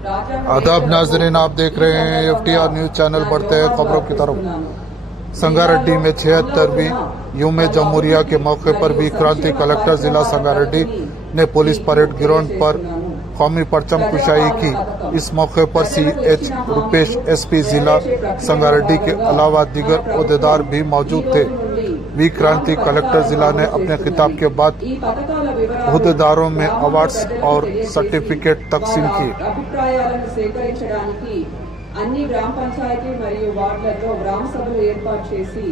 आदाब नाजरीन, आप देख रहे हैं FTR न्यूज चैनल। बढ़ते हैं खबरों की तरफ। संगारेड्डी में 76वीं यूम जमहूरिया के मौके पर भी क्रांति कलेक्टर जिला संगारेड्डी ने पुलिस परेड ग्राउंड पर कौमी परचम कुशाई की। इस मौके पर CH रुपेश SP जिला संगारेड्डी के अलावा दीगर ओहदेदार भी मौजूद थे। वी क्रांति कलेक्टर जिला ने अपने खिताब के बाद ओहदेदारों में अवार्ड्स और सर्टिफिकेट तकसीम की। అభిప్రాయాలను సేకరించడానికి అన్ని గ్రామ పంచాయతీ మరియు వార్డులలో గ్రామ సభలు ఏర్పాటు చేసి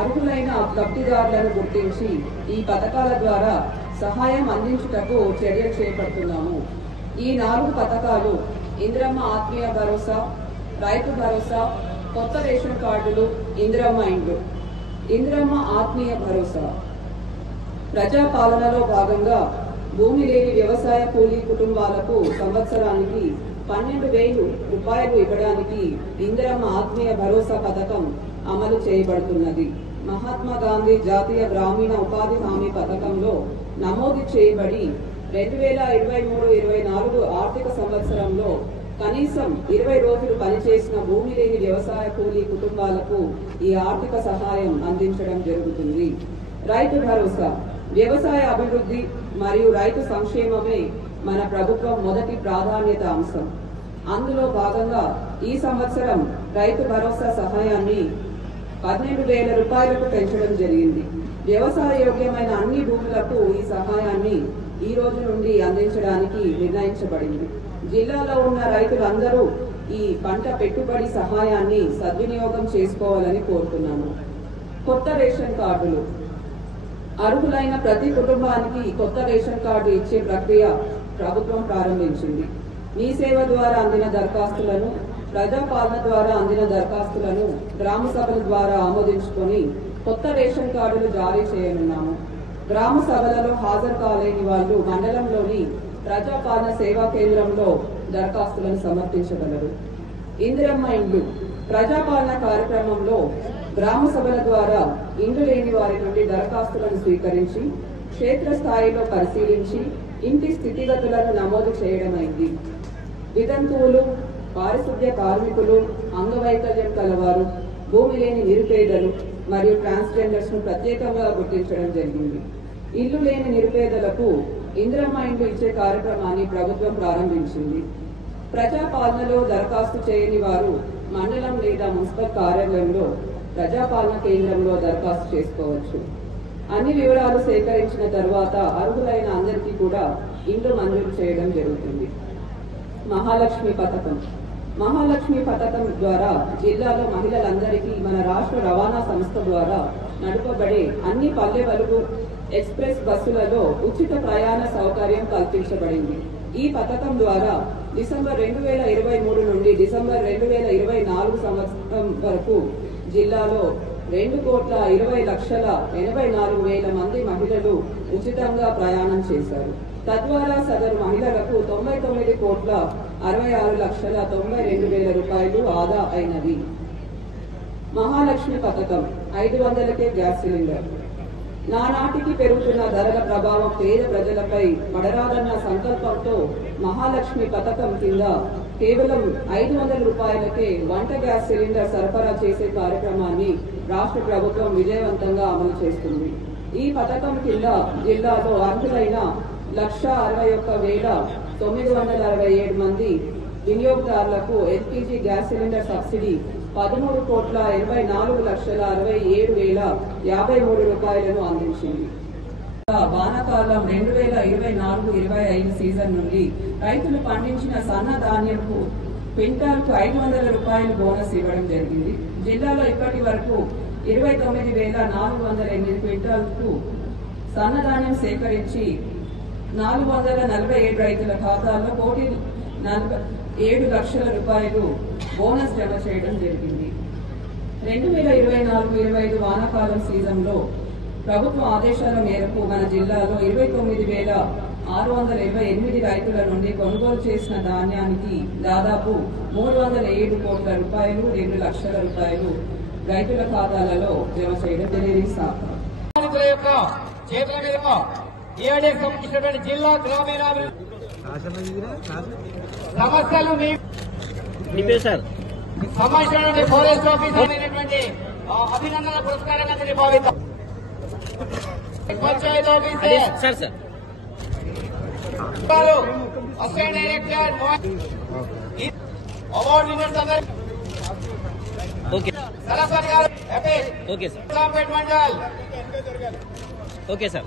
అర్హులైన లబ్ధిదారులను గుర్తించి ఈ పథకాల ద్వారా సహాయం అందించుటకు చర్యలు చేపడుతున్నాము। ఈ 4 పథకాలు ఇందిరమ్మ ఆత్మీయ భరోసా, రైతు భరోసా, కొత్త రేషన్ కార్డులు, ఇందిరమ్మ ఇండ్లు। ఇందిరమ్మ ఆత్మీయ భరోసా ప్రజా పాలనలో భాగంగా భూమి లేని వ్యవసాయ కూలీ కుటుంబాలకు సంవత్సరానికి 12,000 రూపాయలు ఇవ్వడానికి ఇందిరమ్మ ఆత్మీయ భరోసా పథకం అమలు చేయబడుతున్నది। మహాత్మా గాంధీ జాతీయ గ్రామీణ ఉపాధి హామీ పథకంలో నమోదు చేయబడి 2023-24 ఆర్థిక సంవత్సరంలో కనీసం 20 రోజులు పనిచేసిన భూమి లేని వ్యవసాయ కూలీ కుటుంబాలకు ఈ ఆర్థిక సహాయం అందించడం జరుగుతుంది। రైతు భరోసా వ్యవసాయ అభివృద్ధి మరియు రైతు సంక్షేమమే మన ప్రభుత్వం మొదటి ప్రాధాన్యత అంశం। అందులో భాగంగా ఈ సంవత్సరం రైతు భరోసా సహాయాన్ని 12,000 రూపాయలకు పెంచడం జరిగింది। వ్యవసాయ యోగ్యమైన అన్ని భూములకు ఈ సహాయాన్ని ఈ రోజు నుండి అందించడానికి నిర్ణయించబడింది। జిల్లాలో ఉన్న రైతులందరూ ఈ పంట పెట్టుబడి సహాయాన్ని సద్వినియోగం చేసుకోవాలని కోరుతున్నాను। కొత్త రేషన్ కార్డులు అర్హులైన ప్రతి కుటుంబానికి కొత్త రేషన్ కార్డు ఇచ్చే ప్రక్రియ ప్రభుత్వం ప్రారంభించింది। మీ సేవ ద్వారా అందిన దరఖాస్తులను, ప్రజాపాలన ద్వారా అందిన దరఖాస్తులను గ్రామ సభల ద్వారా ఆమోదించుకొని కొత్త రేషన్ కార్డులు జారీ చేయనున్నాము। గ్రామ సభలలో హాజరు కాలేని వాళ్ళు మండలంలోని ప్రజాపాలన సేవా కేంద్రంలో దరఖాస్తులను సమర్పించగలరు। ఇందిరమ్మ ఇండ్లు ప్రజాపాలన కార్యక్రమంలో గ్రామ సభల ద్వారా ఇండ్లు లేని వారి నుండి దరఖాస్తులను స్వీకరించి క్షేత్రస్థాయిలో పరిశీలించి ఇంటి స్థితిగతులను నమోదు చేయడమైంది। వితంతువులు, పారిశుద్ధ్య కార్మికులు, అంగవైకల్యం కలవారు, భూమి లేని నిరుపేదలు మరియు ట్రాన్స్జెండర్స్ ను ప్రత్యేకంగా గుర్తించడం జరిగింది। ఇల్లు లేని నిరుపేదలకు ఇందిరమ్మ ఇండ్లు ఇచ్చే కార్యక్రమాన్ని ప్రభుత్వం ప్రారంభించింది। ప్రజాపాలనలో దరఖాస్తు చేయని వారు మండలం లేదా మున్సిపల్ కార్యాలయంలో ప్రజాపాలన కేంద్రంలో దరఖాస్తు చేసుకోవచ్చు। అన్ని వివరాలు సేకరించిన తర్వాత అర్హులైన అందరికీ కూడా ఇండ్లు మంజూరు చేయడం జరుగుతుంది। మహాలక్ష్మి పథకం మహాలక్ష్మి పథకం ద్వారా జిల్లాలో మహిళలందరికీ మన రాష్ట్ర రవాణా సంస్థ ద్వారా నడపబడే అన్ని పల్లె వెలుగు ఎక్స్ప్రెస్ బస్సులలో ఉచిత ప్రయాణ సౌకర్యం కల్పించబడింది। ఈ పథకం ద్వారా డిసెంబర్ 2023 నుండి డిసెంబర్ 2024 సంవత్సరం వరకు జిల్లాలో 2,20,84,000 మంది మహిళలు ఉచితంగా ప్రయాణం చేశారు। తద్వారా సదరు మహిళలకు 99,66,92,000 రూపాయలు ఆదా అయినవి। మహాలక్ష్మి పథకం 500కే గ్యాస్ సిలిండర్ నానాటికి పెరుగుతున్న ధరల ప్రభావం పేద ప్రజలపై పడరాదన్న సంకల్పంతో మహాలక్ష్మి పథకం కింద కేవలం 500 రూపాయలకే వంట గ్యాస్ సిలిండర్ సరఫరా చేసే కార్యక్రమాన్ని రాష్ట్ర ప్రభుత్వం విజయవంతంగా అమలు చేస్తుంది। ఈ పథకం కింద జిల్లాలో అర్హులైన 161,967 మంది వినియోగదారులకు LPG గ్యాస్ సిలిండర్ సబ్సిడీ 13,84,67,053 రూపాయలను అందించింది। వానాకాలం 2024-25 సీజన్ నుండి రైతులు పండించిన సన్న ధాన్యంకు క్వింటాల్కు 500 రూపాయలు బోనస్ ఇవ్వడం జరిగింది। జిల్లాలో ఇప్పటి వరకు 29,408 క్వింటాల్కు సన్నధాన్యం సేకరించి 447 రైతుల ఖాతాల్లో 1,47 లక్షల రూపాయలు బోనస్ జమ చేయడం జరిగింది। 2024-25 వానాకాలం సీజన్లో ప్రభుత్వ ఆదేశాల మేరకు మన జిల్లాలో 29,628 రైతుల నుండి కొనుగోలు చేసిన ధాన్యానికి దాదాపు 307 కోట్ల రూపాయలు 2 లక్షల రూపాయలు రైతుల ఖాతాలలో జమ చేయడం జరిగింది। సమస్యలు మీ సార్ సంబంధించినటువంటి ఫారెస్ట్ ఆఫీసర్ అయినటువంటి అభినందన పురస్కారంగా దీన్ని భావిద్దాం. Panchayat officer sir sir assistant director award winners అందరూ ఓకే సరస్వతి గారు okay sir Nizampet mandal okay sir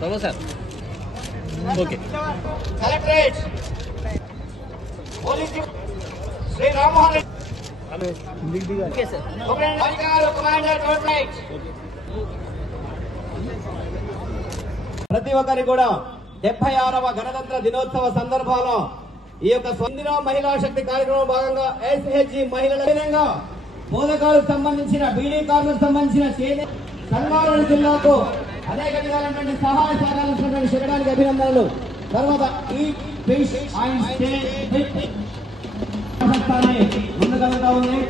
Babu sir okay collectorate police Shri Rammohan Reddy okay sir అధికారులు కమాండర్ కోఆర్డినేట్ ప్రతి ఒక్కరి కూడా 76వ గణతంత్ర దినోత్సవ సందర్భంలో ఈ యొక్క స్వందిన మహిళా శక్తి కార్యక్రమం భాగంగా ఎస్హెచ్జి మహిళల విధంగా బోధకాలకు సంబంధించిన బీడీ కార్మికులకు సంబంధించిన చేనేత సంగారెడ్డి జిల్లాకు అనేక విధాలైనటువంటి సహాయ సహకారాలు శిబిరానికి అభినందనలు. తర్వాత ఈ ఫిష్ అండ్ ముందుకెళ్తా ఉంది.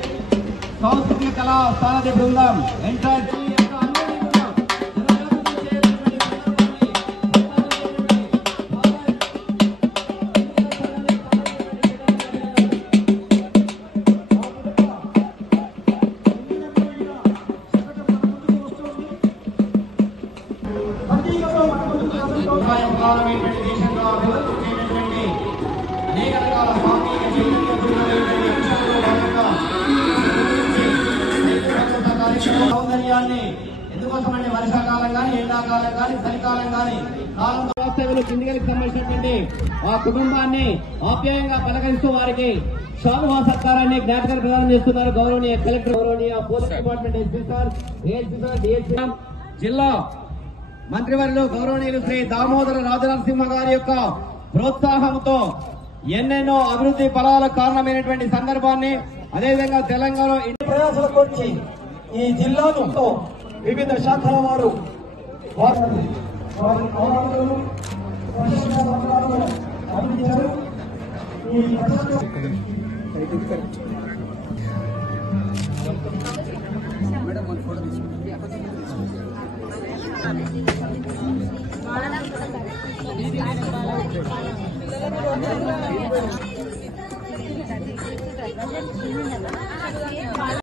సాంస్కృతిక కళా సారథి బృందం ఎంటర్ సౌందర్యాన్ని ఎందుకోసమంటే వర్షాకాలం కానీ ఎండాకాలం కానీ చలికాలం కానీ కాలం కిందికి సంబంధించినటువంటి ఆ కుటుంబాన్ని ఆప్యాయంగా పలకరిస్తూ వారికి శాలువా సత్కారాన్ని జ్ఞాపకాలు ప్రదానం చేస్తున్నారు గౌరవనీయ కలెక్టర్, గౌరవనీయ police department SP sir, ASP sir, DSP జిల్లా మంత్రివర్యులు గౌరవనీయులు శ్రీ దామోదర రాజనరసింహ గారి యొక్క ప్రోత్సాహంతో ఎన్నెన్నో అభివృద్ధి ఫలాలకు కారణమైనటువంటి సందర్భాన్ని అదేవిధంగా తెలంగాణ ప్రయాసాలకు వచ్చి ఈ జిల్లాను వివిధ శాఖల వారు అందించారు. ఈ పిల్లలకు